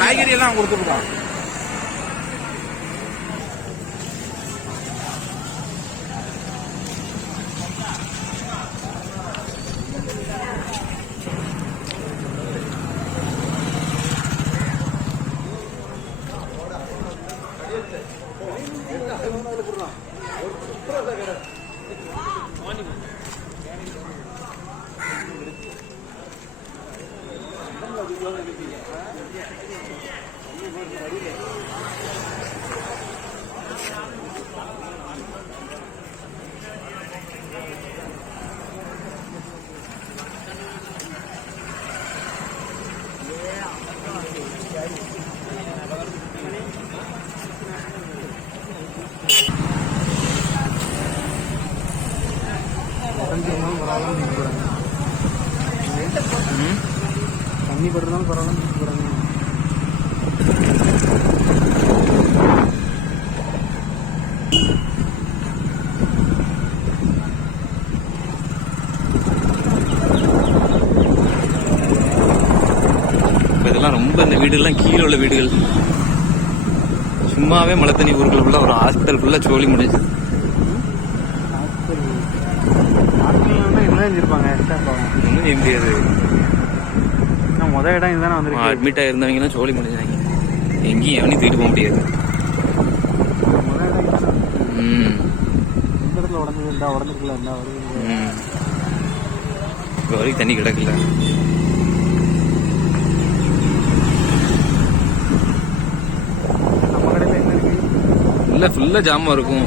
காய்கறி எல்லாம் கொடுத்துருக்கோம். தண்ணி படுறதாலும் பரவாயில்ல போறாங்க. இதெல்லாம் ரொம்ப இந்த வீடுகள்லாம் கீழே உள்ள வீடுகள். சும்மாவே மழை தண்ணி ஊருக்குள்ள ஃபுல்லா ஒரு ஹாஸ்பிட்டல் ஃபுல்லா சோழி முடிஞ்சு. என்ன செஞ்சிருப்பாங்க? ஒன்றும் செய்ய முடியாது. முதல் இடம் இதுதானே வந்து அட்மிட் ஆயிருந்தவங்க எல்லாம் சோழி முடிஞ்சாங்க. எங்கேயும் எவனையும் தூக்கிட்டு போக முடியாது. முதல் இடம் இந்த இடத்துல உடஞ்சது இருந்தா உடஞ்சிருக்கல இருந்தா இப்போ வரைக்கும் தண்ணி கிடக்கல. நம்ம கடையில் என்ன இருக்கு? இல்லை ஃபுல்லா ஜாமா இருக்கும்.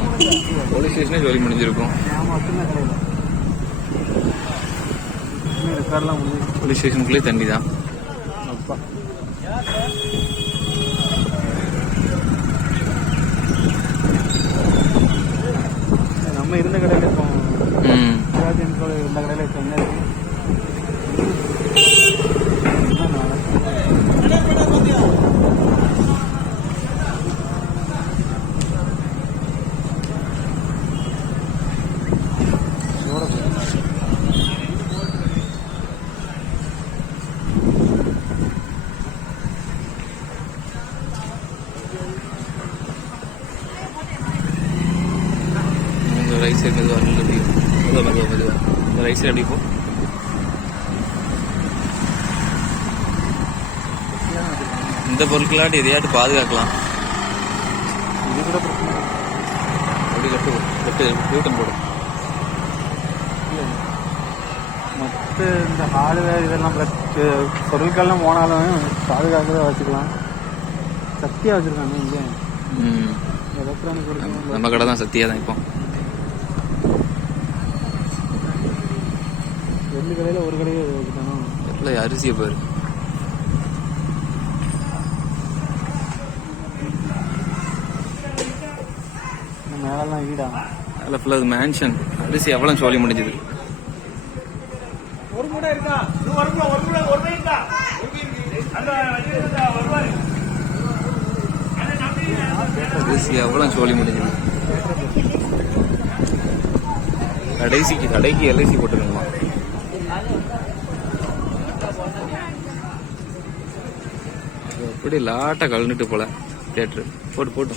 போலீஸ் ஸ்டேஷனே சோழி முடிஞ்சிருக்கும். போலீஸ் ஸ்டேஷனுக்குள்ளே தண்ணி தான். நம்ம இருந்த கடையில் இருக்கோம். இருந்த கடையில் இப்போ என்ன இருக்கு? ரைட் சைடு மெதுவாக ரைட் சைடு அப்படி போ. இந்த பொருட்களாட்டி எதையாட்டு பாதுகாக்கலாம். இது கூட பிரச்சனை அப்படி கட்டு யூட்டன் போடும். மற்ற இந்த ஹார்ட்வேர் இதெல்லாம் பொருட்கள்லாம் போனாலும் பாதுகாக்கிறத வச்சுக்கலாம். சக்தியாக வச்சுருக்காங்க இங்கே. எலக்ட்ரானிக் பொருட்கள் நம்ம கடை தான் சக்தியாக தான். இப்போ 2 கடையில் ஒரு கடையை வச்சுக்கணும். எவ்வளோ அரிசியை பாரு. மேலெல்லாம் வீடா? அதில் ஃபுல்லாக அது மேன்ஷன். அரிசி எவ்வளோ சோழி முடிஞ்சது. அரிசி எவ்வளோ சோழி முடிஞ்சது. கடைக்கு எல்ஐசி போட்டுக்கணுமா? அப்படி லாட்டா கலந்துட்டு போல தியேட்டரு. போட்டு போட்டு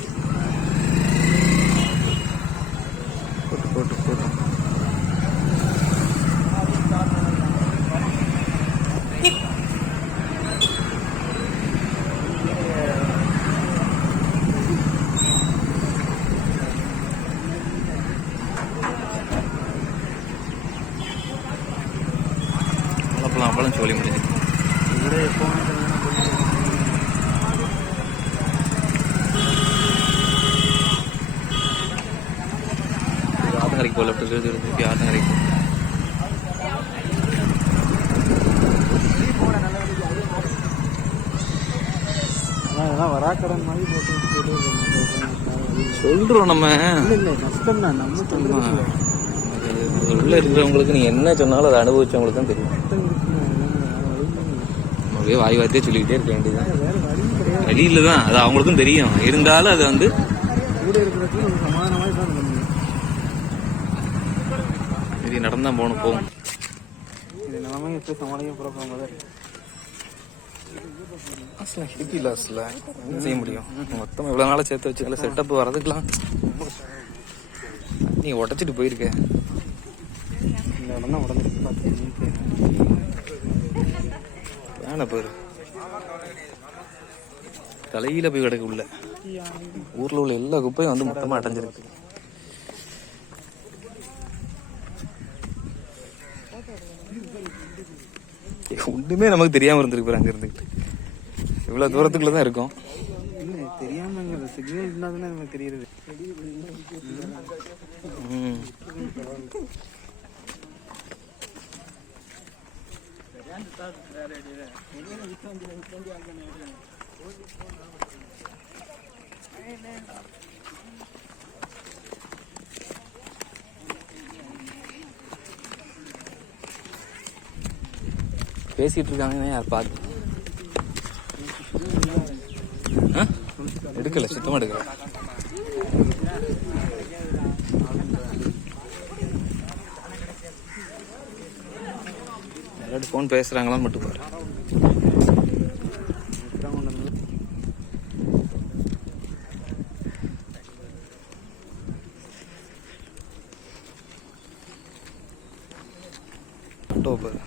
போட்டு போட்டு போட்டு அப்பளம் சோழி முடிஞ்சு. ஆத்தங்கரைக்கு போல திருப்பி ஆத்தங்கரைக்கு. வராக்கடன் மாதிரி போட்டு சொல்றோம் நம்ம. நஷ்டம் தான் நம்ம சொல்றோம். உள்ள இருக்கிறவங்களுக்கு நீ என்ன சொன்னாலும் அதை அனுபவிச்சவங்களுக்கு தான் தெரியும். அப்படியே வாய் வார்த்தையே சொல்லிக்கிட்டே இருக்க வேண்டியதுதான். வழியில தான் அது அவங்களுக்கும் தெரியும். இருந்தாலும் அது வந்து சரி நடந்தான் போகணும். இது நிலமை எப்படி சமாளிக்க போகிறோம் போது லாஸ்ட்ல ஹெவி லாஸ்ல என்ன செய்ய முடியும்? மொத்தமாக இவ்வளோ நாளாக சேர்த்து வச்சுக்கல செட்டப் வரதுக்கெலாம் நீ உடச்சிட்டு போயிருக்க. இந்த இடம் தான் உடஞ்சிருக்கு பார்த்து வேணா போயிரு தலையில போய் கிடக்கு உள்ள. ஊர்ல உள்ள எல்லா குப்பையும் வந்து மொத்தமா அடைஞ்சிருக்கு. ஒண்ணுமே நமக்கு தெரியாம இருந்திருக்கு அங்க இருந்துக்கிட்டு. இவ்வளவு தூரத்துக்குள்ளதான் இருக்கும். இல்லை தெரியாமங்கிறது சிக்னல் இருந்தால் நமக்கு தெரியுது. பேசிட்டு இருக்காங்க யார் பார்த்து எடுக்கல, சுத்தமா எடுக்கல. யாராவது போன் பேசுறாங்களான்னு மட்டும் பாரு. அக்டோபர்